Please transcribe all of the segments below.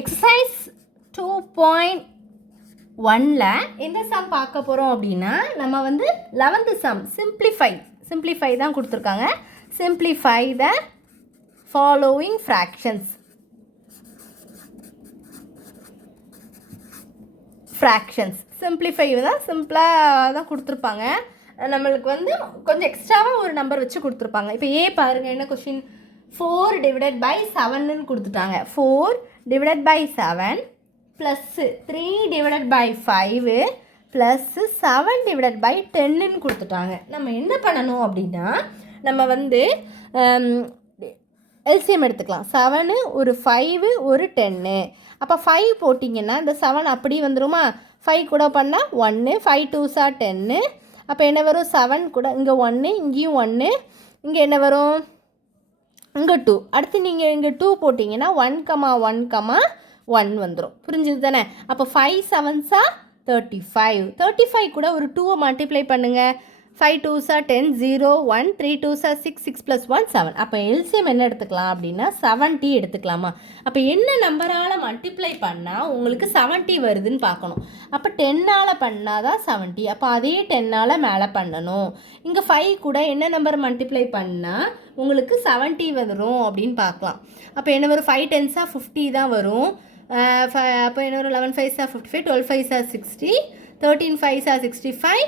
Exercise 2.1ல் எந்த some பார்க்க போகிறோம் அப்படின்னா நம்ம வந்து 11th சம் சிம்பிளிஃபை தான் கொடுத்துருக்காங்க. Simplify the following fractions. Simplify தான் சிம்பிளாக தான் கொடுத்துருப்பாங்க. நம்மளுக்கு வந்து கொஞ்சம் எக்ஸ்ட்ராவாக ஒரு நம்பர் வச்சு கொடுத்துருப்பாங்க. இப்போ பாருங்கள் என்ன கொஷின், 4 டிவைடட் பை 7ன்னு கொடுத்துட்டாங்க. 4 divided by 7 plus 3 divided by 5 plus 7 divided by 10ன்னு கொடுத்துட்டாங்க. நம்ம என்ன பண்ணணும் அப்படின்னா, நம்ம வந்து எல்சிஎம் எடுத்துக்கலாம். 7 ஒரு 5 ஒரு 10. அப்போ 5 போட்டிங்கன்னா இந்த 7 அப்படி வந்துருமா? 5 கூட பண்ணால் 1, 5 2s are 10. அப்போ என்ன வரும்? 7 கூட இங்கே 1, இங்கேயும் 1, இங்கே என்ன வரும்? இங்கே 2. அடுத்து நீங்கள் இங்கே 2 போட்டிங்கன்னா 1,1,1 வந்துடும். புரிஞ்சுது தானே? அப்போ 5 7s are 35. 35 கூட ஒரு 2 மல்டிப்ளை பண்ணுங்கள். 5 2s are 10, 0 1, 3 2s are 6, 6 + 1 7. அப்போ எல்சிஎம் என்ன எடுத்துக்கலாம் அப்படின்னா 70 எடுத்துக்கலாமா? அப்போ என்ன நம்பரால் மல்டிப்ளை பண்ணால் உங்களுக்கு 70 வருதுன்னு பார்க்கணும். அப்போ 10ஆல் பண்ணால் தான் 70. அப்போ அதே 10ஆல் மேலே பண்ணணும். இங்கே 5 கூட என்ன நம்பர் மல்டிப்ளை பண்ணால் உங்களுக்கு 70 வரும் அப்படின்னு பார்க்கலாம். அப்போ என்ன வரும்? 5 10s are 50 தான் வரும். அப்போ என்ன வரும்? 11 5s are 55, 12 5s are 60, 13 5s are 65,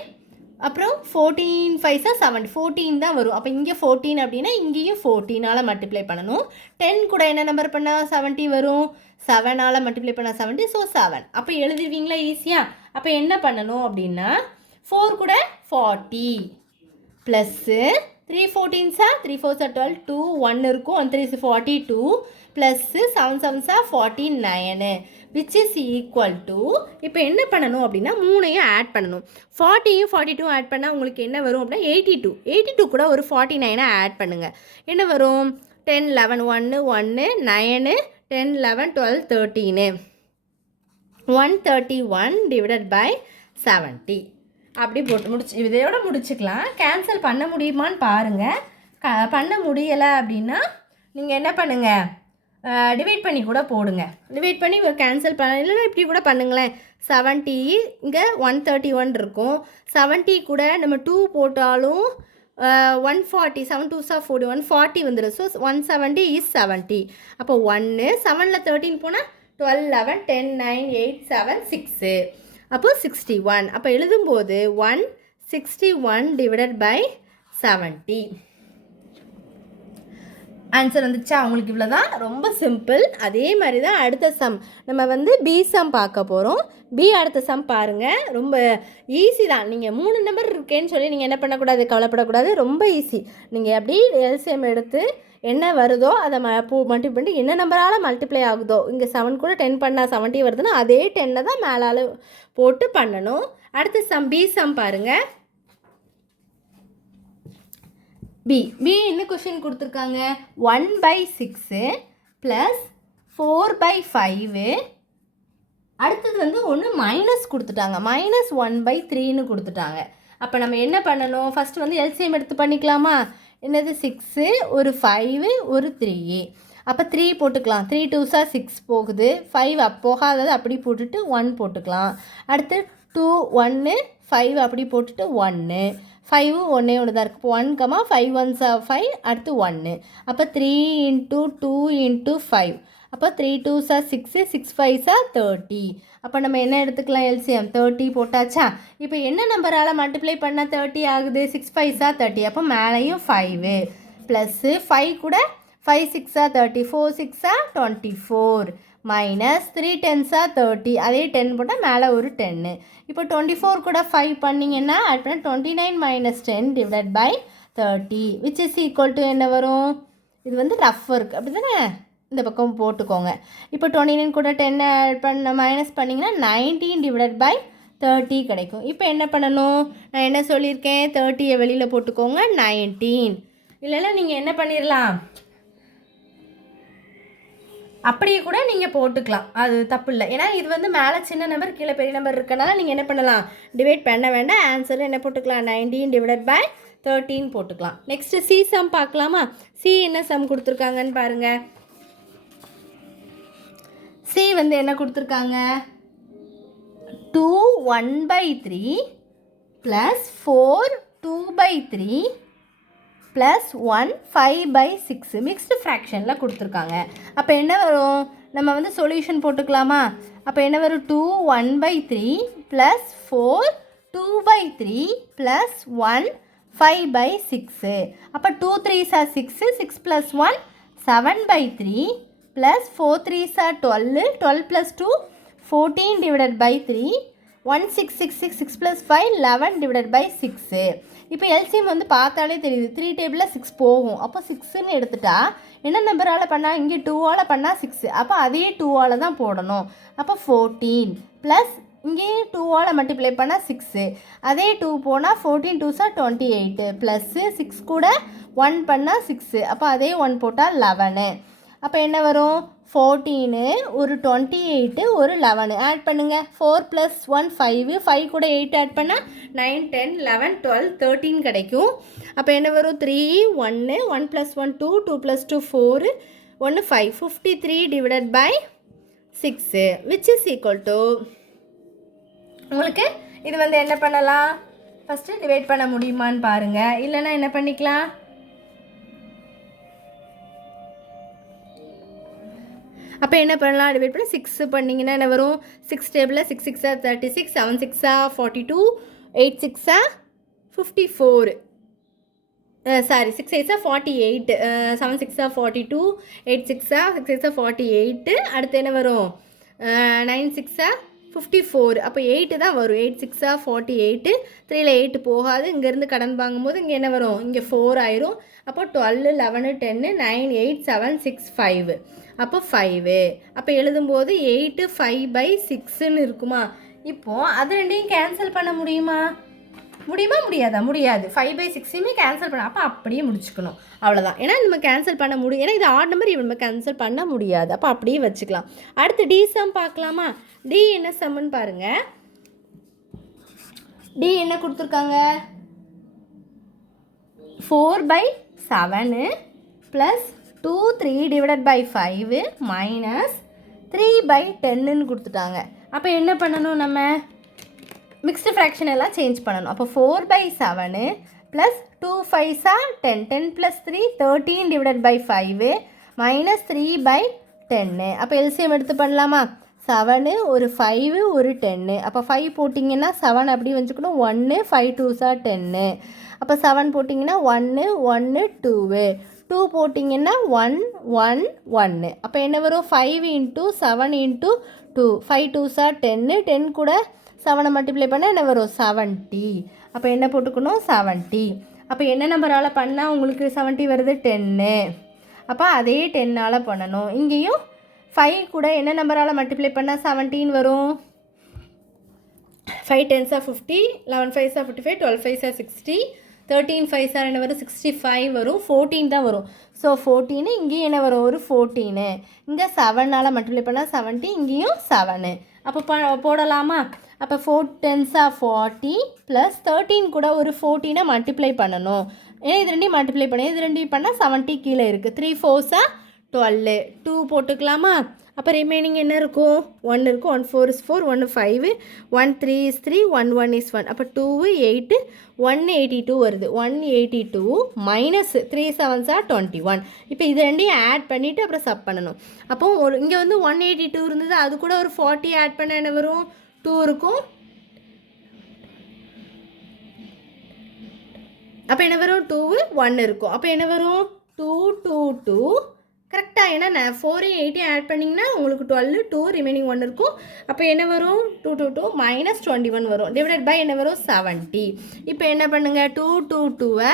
அப்புறம் 14 5s are 70. 14 தான் வரும். அப்போ இங்கே 14 அப்படின்னா இங்கேயும் 14ஆல் மல்டிப்ளை பண்ணணும். 10 கூட என்ன நம்பர் பண்ணால் 70 வரும்? 7ஆல் மல்டிப்ளை பண்ணால் 70, ஸோ 7. அப்போ எழுதுவீங்களா ஈஸியாக? அப்போ என்ன பண்ணணும் அப்படின்னா 4 கூட 40 plus 3 14s are 3 4s are 12, 2 1 இருக்கும், 1 3 is 42 plus 7 7s are 49 which is equal to, இப்போ என்ன பண்ணணும் அப்படின்னா 3ஐயும் ஆட் பண்ணணும். 40யும் 42 ஆட் பண்ணால் உங்களுக்கு என்ன வரும் அப்படின்னா 82. 82 கூட ஒரு 49 ஆட் பண்ணுங்கள். என்ன வரும்? 10 11 1 1 9 10 11 12 13 131 டிவைடட் பை 70. அப்படி போட்டு இதையோட முடிச்சுக்கலாம். கேன்சல் பண்ண முடியுமான்னு பாருங்கள். பண்ண முடியலை அப்படின்னா நீங்கள் என்ன பண்ணுங்கள், டிவைட் பண்ணி கூட போடுங்க. டிவைட் பண்ணி கேன்சல் பண்ண இல்லைன்னா இப்படி கூட பண்ணுங்களேன். 70 இங்கே 131 இருக்கும். 70 கூட நம்ம 2 போட்டாலும் 140, 7 2s are 40, 140 வந்துடும். So 170 is 70. அப்போ 1 7ல் 13 போனால் 12 11 10 9 8 7 6, அப்போ 61. அப்போ எழுதும்போது 161 டிவைடட் பை 70. ஆன்சர் வந்துச்சா? அவங்களுக்கு இவ்வளோ தான், ரொம்ப சிம்பிள். அதே மாதிரி தான் அடுத்த சம் நம்ம வந்து பி சம் பார்க்க போகிறோம். அடுத்த சம் பாருங்கள், ரொம்ப ஈஸி தான். நீங்கள் 3 நம்பர் இருக்கேன்னு சொல்லி நீங்கள் என்ன பண்ணக்கூடாது, கவலைப்படக்கூடாது. ரொம்ப ஈஸி. நீங்கள் எப்படி எல்சிஎம் எடுத்து என்ன வருதோ அதை மல்டிப்ளை பண்ணி என்ன நம்பரால் மல்டிப்ளை ஆகுதோ, இங்கே 7 கூட 10 பண்ணால் 70 வருதுன்னா அதே 10 தான் மேலால் போட்டு பண்ணணும். அடுத்த சம் பி சம் பாருங்கள். பி என்ன கொஷின் கொடுத்துருக்காங்க? 1/6 ப்ளஸ் 4/5. அடுத்தது வந்து ஒன்று மைனஸ் கொடுத்துட்டாங்க. -1/3ன்னு கொடுத்துட்டாங்க. அப்போ நம்ம என்ன பண்ணணும்? ஃபஸ்ட்டு வந்து எல்சிஎம் எடுத்து பண்ணிக்கலாமா? என்னது? 6 ஒரு 5 ஒரு 3. அப்போ 3 போட்டுக்கலாம். 3 2s are 6 போகுது. 5 போகாதது அப்படி போட்டுட்டு 1 போட்டுக்கலாம். அடுத்து 2 1 5 அப்படி போட்டுட்டு 1 5 ஒன்றே ஒன்று தான் இருக்குது. 1 5 1s are 5, அடுத்து 1. அப்போ 3 × 2 × 5. அப்போ 3 2s are 6, 6 5s are 30. அப்போ நம்ம என்ன எடுத்துக்கலாம்? எல்சிஎம் 30 போட்டாச்சா? இப்போ என்ன நம்பரால் மல்டிப்ளை பண்ணால் 30 ஆகுது? 6 5s are 30. அப்போ மேலேயும் 5 ப்ளஸ்ஸு 5 கூட 5 6 are 30, 4 6 are 24 minus 3 10s are 30. அதே 10 போட்டால் மேலே ஒரு 10. இப்போ 24 கூட 5 பண்ணிங்கன்னா ஆட் பண்ணால் 29 - 10 divided by 30 which is equal to என்ன வரும்? இது வந்து ரஃப் ஒர்க் அப்படி தானே, இந்த பக்கம் போட்டுக்கோங்க. இப்போ 29 கூட 10 ஆட் பண்ண மைனஸ் பண்ணிங்கன்னா 19 டிவைடட் பை 30 கிடைக்கும். இப்போ என்ன பண்ணணும்? நான் என்ன சொல்லியிருக்கேன்? 30யை வெளியில் போட்டுக்கோங்க, 19. இல்லைன்னா நீங்கள் என்ன பண்ணிடலாம், அப்படியே கூட நீங்கள் போட்டுக்கலாம், அது தப்பு இல்லை. ஏன்னா இது வந்து மேலே சின்ன நம்பர் கீழே பெரிய நம்பர் இருக்கனால நீங்கள் என்ன பண்ணலாம், டிவைட் பண்ண வேண்டாம். ஆன்சர் என்ன போட்டுக்கலாம்? 19 டிவைடட் பை 13 போட்டுக்கலாம். நெக்ஸ்ட்டு சி சம் பார்க்கலாமா? சி என்ன சம் கொடுத்துருக்காங்கன்னு பாருங்கள். சி வந்து என்ன கொடுத்துருக்காங்க, 2 1/3 + 4 2/3 + 1 5/6 மிக்ஸ்டு ஃப்ராக்ஷனில் கொடுத்துருக்காங்க. அப்போ என்ன வரும், நம்ம வந்து சொல்யூஷன் போட்டுக்கலாமா? அப்போ என்ன வரும், 2 1/3 + 4 2/3 + 1 5/6. அப்போ 2 3s are 6, 6 + 1 7/3 + 4 3s are 12, 12 + 2 14/3 1 6 6 6 6 + 5 11/6. இப்போ எல்சிஎம் வந்து பார்த்தாலே தெரியுது, 3 டேபிளில் 6 போகும். அப்போ 6ன்னு எடுத்துட்டா என்ன நம்பரால் பண்ணால், இங்கே 2ஆல் பண்ணால் 6, அப்போ அதே 2ஆல் தான் போடணும். அப்போ 14 ப்ளஸ் இங்கேயும் 2ஆல் மல்டிப்ளை பண்ணால் 6, அதே 2 போனால் 14 2s are 28 ப்ளஸ்ஸு 6 கூட 1 பண்ணால் 6, அப்போ அதே 1 போட்டால் 11. அப்போ என்ன வரும், 14 ஒரு 28 ஒரு 11 ஆட் பண்ணுங்கள். 4 + 1 5, 5 கூட 8 ஆட் பண்ணால் 9 10 11 12 13 கிடைக்கும். அப்போ என்ன வரும், 3 1 1 + 1 2 2 + 2 4 1 5 53/6 which is equal to, உங்களுக்கு இது வந்து என்ன பண்ணலாம், ஃபஸ்ட்டு டிவைட் பண்ண முடியுமான்னு பாருங்கள். இல்லைன்னா என்ன பண்ணிக்கலாம், அப்போ என்ன பண்ணலாம், டிவைட் பண்ணி 6 பண்ணிங்கன்னா என்ன வரும், 6 டேபிளில் 6 6 are 36, 7 6 are 42, 8 6 are 54, sorry 6 8 are 48, 7 6 are 42, 8 6 are 6 6 are 48. அடுத்து என்ன வரும், 9 6 are 54. அப்போ 8 தான் வரும், 8 6 are 48, 3ல் 8 போகாது. இங்கேருந்து கடன் வாங்கும்போது இங்கே என்ன வரும், இங்கே 4 ஆயிரும். அப்போ 12 11 10 9 8 7 6 5, அப்போ 5. அப்போ எழுதும்போது 8 5/6ன்னு இருக்குமா. இப்போது அது ரெண்டையும் கேன்சல் பண்ண முடியுமா, முடியாதா, முடியாது. 5/6யுமே கேன்சல் பண்ண, அப்போ அப்படியே முடிச்சுக்கணும், அவ்வளோதான். ஏன்னா நம்ம கேன்சல் பண்ண முடியும், ஏன்னா இது ஆட் நம்பர், இவன் நம்ம கேன்சல் பண்ண முடியாது. அப்போ அப்படியே வச்சுக்கலாம். அடுத்து டி சம் பார்க்கலாமா. டி என்ன சம்னு பாருங்கள். டி என்ன கொடுத்துருக்காங்க, 4/7 + 2 3/5 - 3/10ன்னு கொடுத்துட்டாங்க. அப்போ என்ன பண்ணணும், நம்ம மிக்ஸ்டு ஃப்ராக்ஷன் எல்லாம் சேஞ்ச் பண்ணணும். அப்போ 4/7 + 2 5s are 10, 10 + 3 13/5 - 3/10. அப்போ எல்சிஎம் எடுத்து பண்ணலாமா. 7 ஒரு 5 ஒரு 10, அப்போ 5 போட்டிங்கன்னா 7 அப்படி வச்சுக்கணும். 1 5 2s are 10, அப்போ 7 போட்டிங்கன்னா 1 1 2, 2 போட்டிங்கன்னா 1 1 1. அப்போ என்ன வரும், 5 × 7 × 2, 5 2s are 10, 10 கூட 7 மல்டிப்ளை பண்ணால் என்ன வரும், 70. அப்போ என்ன போட்டுக்கணும், 70. அப்போ என்ன நம்பரால் பண்ணால் உங்களுக்கு 70 வருது, 10. அப்போ அதே 10ஆல் பண்ணணும். இங்கேயும் 5 கூட என்ன நம்பரால் மல்டிப்ளை பண்ணால் 17 வரும், 5 10s are 50, 11 5s are 55, 12 5s are 60, 13 5s are என்ன வரும், 65 வரும். 14 தான் வரும். ஸோ 14, இங்கேயும் என்ன வரும், ஒரு 14. இங்கே 7ஆல் மல்டிப்ளை பண்ணால் 70, இங்கேயும் 7. அப்போ போடலாமா. அப்போ 4 10s are 40 + 13 கூட ஒரு 14 மல்டிப்ளை பண்ணணும். ஏன்னா இது ரெண்டையும் மல்டிப்ளை பண்ணி இது ரெண்டையும் பண்ணால் 70 கீழே இருக்குது. 3 4s are 12, 2 போட்டுக்கலாமா. அப்போ ரிமைனிங் என்ன இருக்கும், 1 இருக்கும். 1 4 is 4, 1 5, 1 3 is 3, 1 1 is 1. அப்போ 2 8 182 வருது. 182 - 3 7s are 21. இப்போ இது ரெண்டையும் ஆட் பண்ணிவிட்டு அப்புறம் சப் பண்ணணும். அப்போ ஒரு இங்கே வந்து 182 இருந்தது, அது கூட ஒரு 40 ஆட் பண்ண என்ன வரும், 2 இருக்கும். அப்போ என்ன வரும், 2 1 இருக்கும். அப்போ என்ன வரும், 2 2 2 கரெக்டாக. ஏன்னா நான் 4 8 ஆட் பண்ணிங்கன்னா உங்களுக்கு 12, 2 ரிமைனிங் 1 இருக்கும். அப்போ என்ன வரும், 2 2 2 - 21 வரும். டிவைடட் பை என்ன வரும், 70. இப்போ என்ன பண்ணுங்கள், 2 2 2வை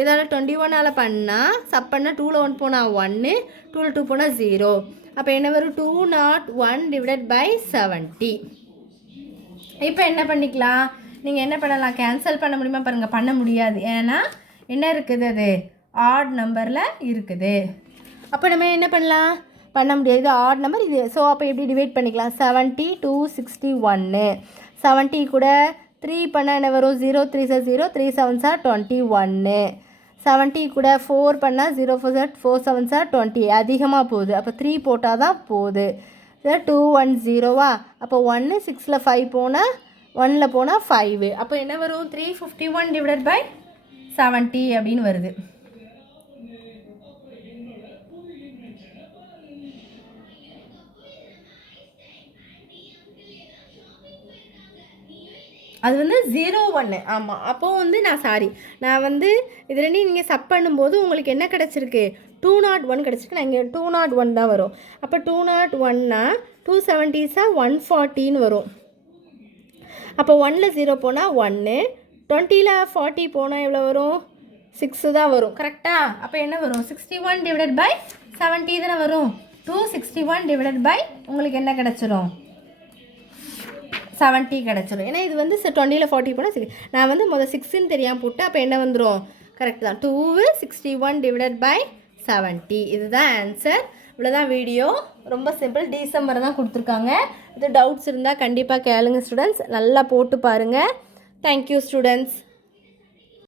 ஏதாவது 21ஆல் பண்ணால் சப் பண்ணால் 2ல் 1 போனால் 1, 2ல் 2 போனால் 0. அப்போ என்ன வரும், 201 டிவைடட் பை 70. இப்போ என்ன பண்ணிக்கலாம், நீங்கள் என்ன பண்ணலாம், கேன்சல் பண்ண முடியுமா பாருங்கள். பண்ண முடியாது, ஏன்னா என்ன இருக்குது, அது ஆட் நம்பரில் இருக்குது. அப்போ நம்ம என்ன பண்ண முடியாது, இது ஆட் நம்பர் இது. ஸோ அப்போ எப்படி டிவைட் பண்ணிக்கலாம், 70 2 61, 70 கூட 3 பண்ணால் என்ன வரும், 0 3s are 0, 3 7s are 21, 70 கூட 4 பண்ணால் 0 4 7s are 20, அதிகமாக போகுது. அப்போ 3 போட்டால் தான் போகுது. 210வா? அப்போ 1 6ல் 5 போனால் 1ல் போனால் 5. அப்போ என்ன வரும்? 351 டிவைடட் பை 70 அப்படின்னு வருது. அது வந்து 01. ஆமாம், அப்போது வந்து நான் வந்து இது ரெண்டையும் நீங்கள் சப் பண்ணும்போது உங்களுக்கு என்ன கிடச்சிருக்கு? 201 கிடச்சிருக்கு. நான் இங்கே 201 தான் வரும். அப்போ 201னா 270 140ன்னு வரும். அப்போ 1ல் 0 போனால் 1, 20ல் 40 போனால் எவ்வளோ வரும்? 6 தான் வரும். கரெக்டாக? அப்போ என்ன வரும்? 61 டிவைடட் பை 70 தானே வரும். 261 டிவைடட் பை உங்களுக்கு என்ன கிடச்சிரும்? 70 கிடச்சிரும். ஏன்னா இது வந்து 20ல் 40 போனால் 6. நான் வந்து 6ன்னு தெரியாமல் போட்டேன். அப்போ என்ன வந்துடும்? கரெக்ட் தான். 261 டிவைடட் பை 70. இதுதான் ஆன்சர். இவ்வளோதான் வீடியோ. ரொம்ப சிம்பிள். டிசம்பர் தான் கொடுத்துருக்காங்க. இது டவுட்ஸ் இருந்தால் கண்டிப்பாக கேளுங்க ஸ்டூடெண்ட்ஸ். நல்லா போட்டு பாருங்கள். Thank you students.